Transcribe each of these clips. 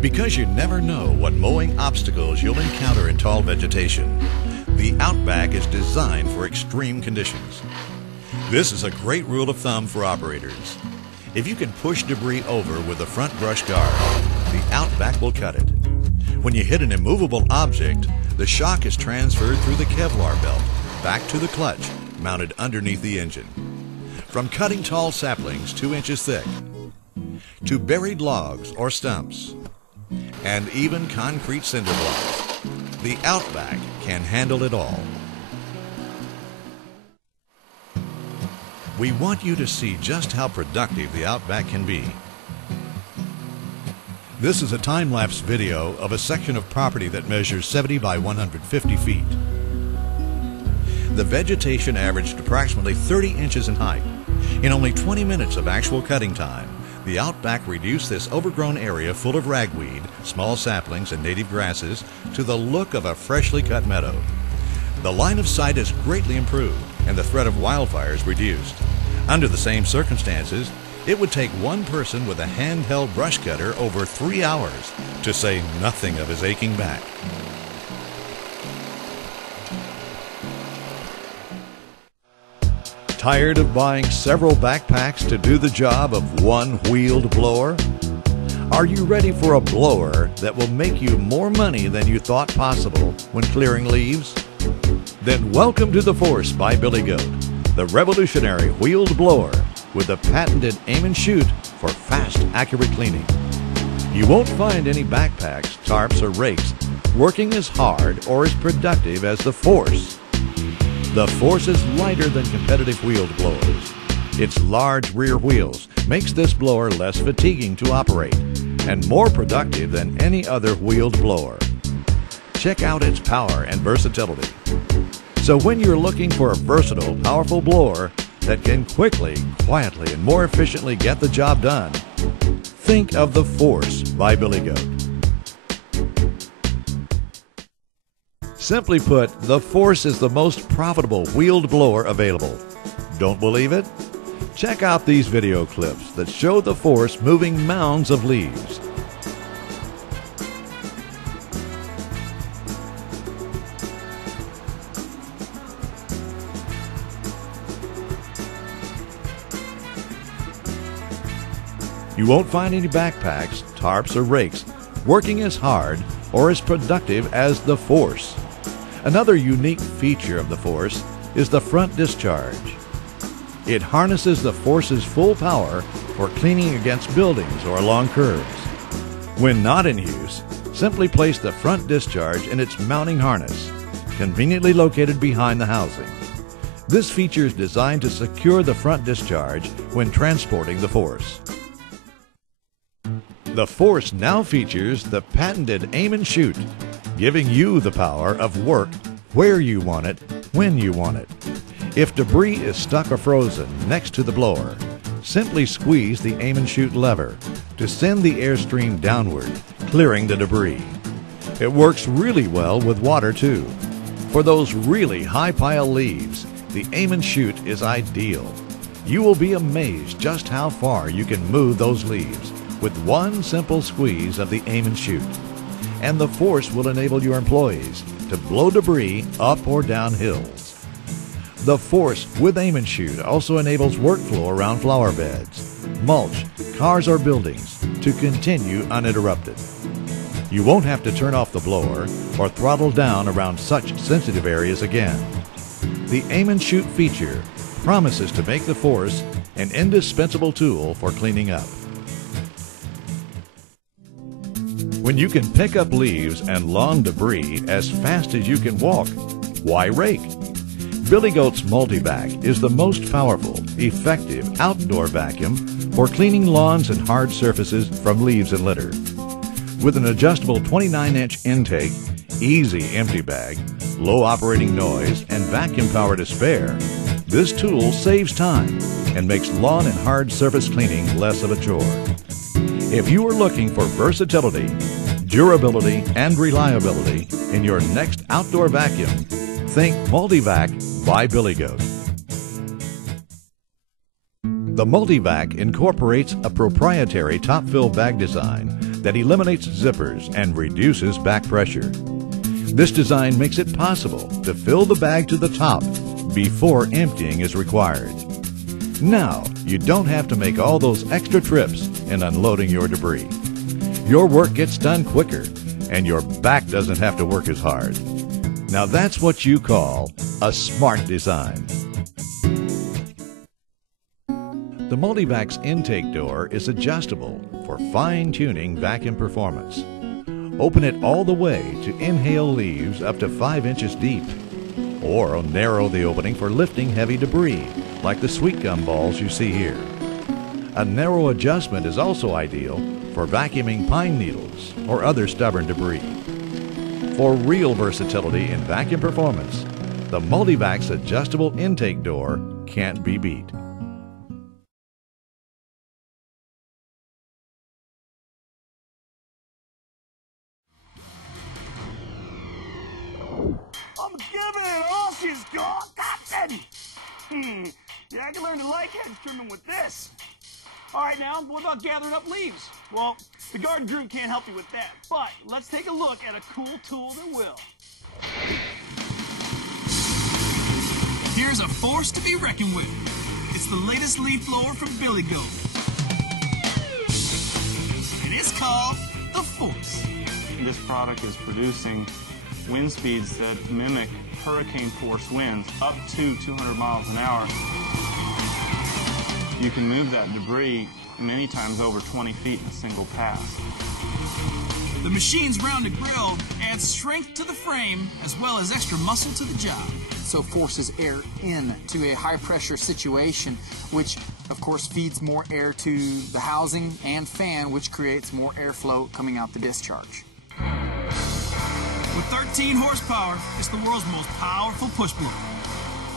Because you never know what mowing obstacles you'll encounter in tall vegetation, the Outback is designed for extreme conditions. This is a great rule of thumb for operators. If you can push debris over with the front brush guard, the Outback will cut it. When you hit an immovable object, the shock is transferred through the Kevlar belt back to the clutch mounted underneath the engine. From cutting tall saplings 2 inches thick, to buried logs or stumps, and even concrete cinder blocks, the Outback can handle it all. We want you to see just how productive the Outback can be. This is a time-lapse video of a section of property that measures 70 by 150 feet. The vegetation averaged approximately 30 inches in height. In only 20 minutes of actual cutting time, the Outback reduced this overgrown area full of ragweed, small saplings, and native grasses to the look of a freshly cut meadow. The line of sight is greatly improved and the threat of wildfires reduced. Under the same circumstances, it would take one person with a handheld brush cutter over 3 hours, to say nothing of his aching back. Tired of buying several backpacks to do the job of one wheeled blower? Are you ready for a blower that will make you more money than you thought possible when clearing leaves? Then welcome to the Force by Billy Goat, the revolutionary wheeled blower with a patented aim and shoot for fast, accurate cleaning. You won't find any backpacks, tarps, or rakes working as hard or as productive as the Force. The Force is lighter than competitive wheeled blowers. Its large rear wheels makes this blower less fatiguing to operate and more productive than any other wheeled blower. Check out its power and versatility. So when you're looking for a versatile, powerful blower that can quickly, quietly, and more efficiently get the job done, think of the Force by Billy Goat. Simply put, the Force is the most profitable wheeled blower available. Don't believe it? Check out these video clips that show the Force moving mounds of leaves. You won't find any backpacks, tarps, or rakes working as hard or as productive as the Force. Another unique feature of the Force is the front discharge. It harnesses the Force's full power for cleaning against buildings or along curbs. When not in use, simply place the front discharge in its mounting harness, conveniently located behind the housing. This feature is designed to secure the front discharge when transporting the Force. The Force now features the patented aim and shoot, giving you the power of work where you want it, when you want it. If debris is stuck or frozen next to the blower, simply squeeze the aim and shoot lever to send the airstream downward, clearing the debris. It works really well with water too. For those really high pile leaves, the aim and shoot is ideal. You will be amazed just how far you can move those leaves with one simple squeeze of the aim and shoot. And the Force will enable your employees to blow debris up or down hills. The Force with aim and shoot also enables workflow around flower beds, mulch, cars, or buildings to continue uninterrupted. You won't have to turn off the blower or throttle down around such sensitive areas again. The aim and shoot feature promises to make the Force an indispensable tool for cleaning up. When you can pick up leaves and lawn debris as fast as you can walk, why rake? Billy Goat's Multi-Vac is the most powerful, effective outdoor vacuum for cleaning lawns and hard surfaces from leaves and litter. With an adjustable 29-inch intake, easy empty bag, low operating noise, and vacuum power to spare, this tool saves time and makes lawn and hard surface cleaning less of a chore. If you are looking for versatility, durability, and reliability in your next outdoor vacuum, think Multi-Vac by Billy Goat. The Multi-Vac incorporates a proprietary top-fill bag design that eliminates zippers and reduces back pressure. This design makes it possible to fill the bag to the top before emptying is required. Now, you don't have to make all those extra trips in unloading your debris. Your work gets done quicker, and your back doesn't have to work as hard. Now that's what you call a smart design. The Multi-Vac's intake door is adjustable for fine-tuning vacuum performance. Open it all the way to inhale leaves up to 5 inches deep, or narrow the opening for lifting heavy debris, like the sweet gum balls you see here. A narrow adjustment is also ideal for vacuuming pine needles or other stubborn debris. For real versatility in vacuum performance, the Multi-Vac's adjustable intake door can't be beat. I'm giving it all she's got, Captain! Yeah, I can learn to like hedge trimming with this. All right, now, what about gathering up leaves? Well, the garden group can't help you with that, but let's take a look at a cool tool that will. Here's a force to be reckoned with. It's the latest leaf blower from Billy Goat. It is called the Force. This product is producing wind speeds that mimic hurricane force winds up to 200 miles an hour. You can move that debris many times over 20 feet in a single pass. The machine's rounded grill adds strength to the frame as well as extra muscle to the job. So forces air into a high pressure situation, which of course feeds more air to the housing and fan, which creates more airflow coming out the discharge. With 13 horsepower, it's the world's most powerful push blower.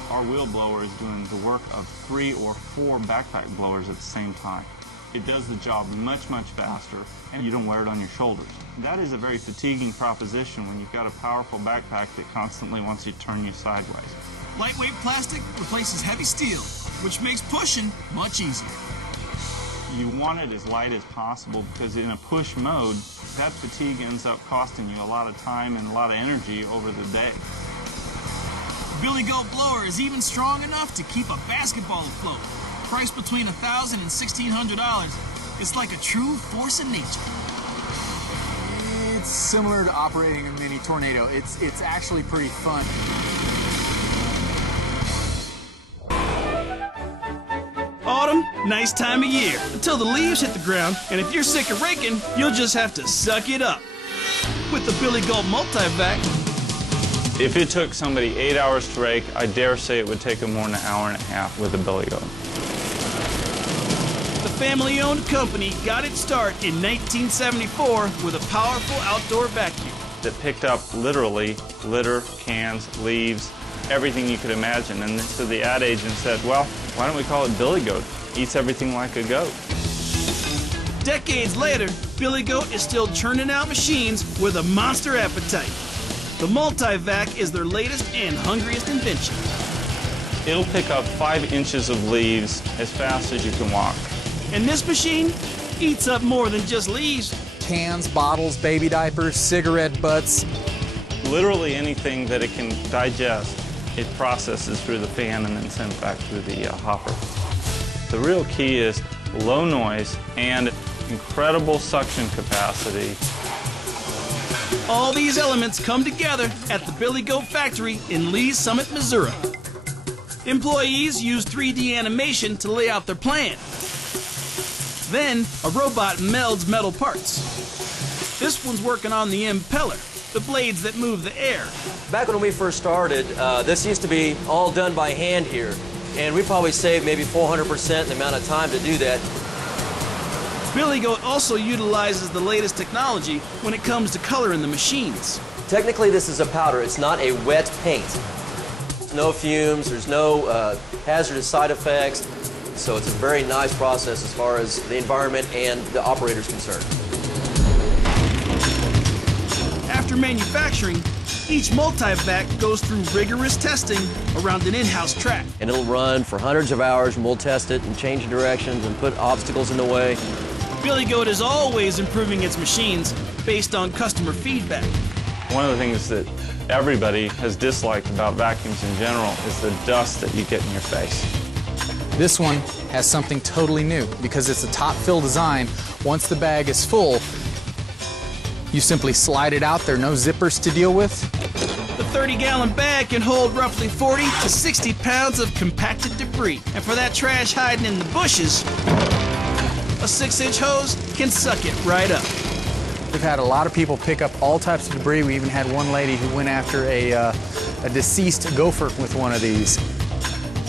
Our wheel blower is doing the work of 3 or 4 backpack blowers at the same time. It does the job much, much faster, and you don't wear it on your shoulders. That is a very fatiguing proposition when you've got a powerful backpack that constantly wants to turn you sideways. Lightweight plastic replaces heavy steel, which makes pushing much easier. You want it as light as possible because in a push mode, that fatigue ends up costing you a lot of time and a lot of energy over the day. Billy Goat blower is even strong enough to keep a basketball afloat. Priced between $1,000 and $1,600, it's like a true force of nature. It's similar to operating a mini tornado. It's actually pretty fun. Autumn, nice time of year, until the leaves hit the ground, and if you're sick of raking, you'll just have to suck it up. With the Billy Goat Multi-Vac, If it took somebody 8 hours to rake, I dare say it would take them more than an hour and a half with a Billy Goat. the family-owned company got its start in 1974 with a powerful outdoor vacuum. That picked up literally litter, cans, leaves, everything you could imagine. And so the ad agent said, well, why don't we call it Billy Goat? Eats everything like a goat. Decades later, Billy Goat is still churning out machines with a monster appetite. The Multi-Vac is their latest and hungriest invention. It'll pick up 5 inches of leaves as fast as you can walk. And this machine eats up more than just leaves. Cans, bottles, baby diapers, cigarette butts. Literally anything that it can digest, it processes through the fan and then sends back through the hopper. The real key is low noise and incredible suction capacity. All these elements come together at the Billy Goat factory in Lee's Summit, Missouri. Employees use 3D animation to lay out their plan. Then, a robot melds metal parts. This one's working on the impeller, the blades that move the air. Back when we first started, this used to be all done by hand here, and we probably saved maybe 400% the amount of time to do that. Billy Goat also utilizes the latest technology when it comes to coloring the machines. Technically, this is a powder. It's not a wet paint. There's no fumes, there's no hazardous side effects, so it's a very nice process as far as the environment and the operator's concerned. After manufacturing, each Multi-Vac goes through rigorous testing around an in-house track. And it'll run for hundreds of hours, and we'll test it and change directions and put obstacles in the way. Billy Goat is always improving its machines based on customer feedback. One of the things that everybody has disliked about vacuums in general is the dust that you get in your face. This one has something totally new because it's a top fill design. Once the bag is full, you simply slide it out. There are no zippers to deal with. The 30-gallon bag can hold roughly 40 to 60 pounds of compacted debris. And for that trash hiding in the bushes, a 6-inch hose can suck it right up. We've had a lot of people pick up all types of debris. We even had one lady who went after a deceased gopher with one of these.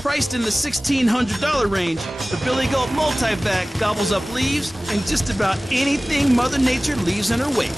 Priced in the $1,600 range, the Billy Goat Multi-Vac gobbles up leaves and just about anything Mother Nature leaves in her wake.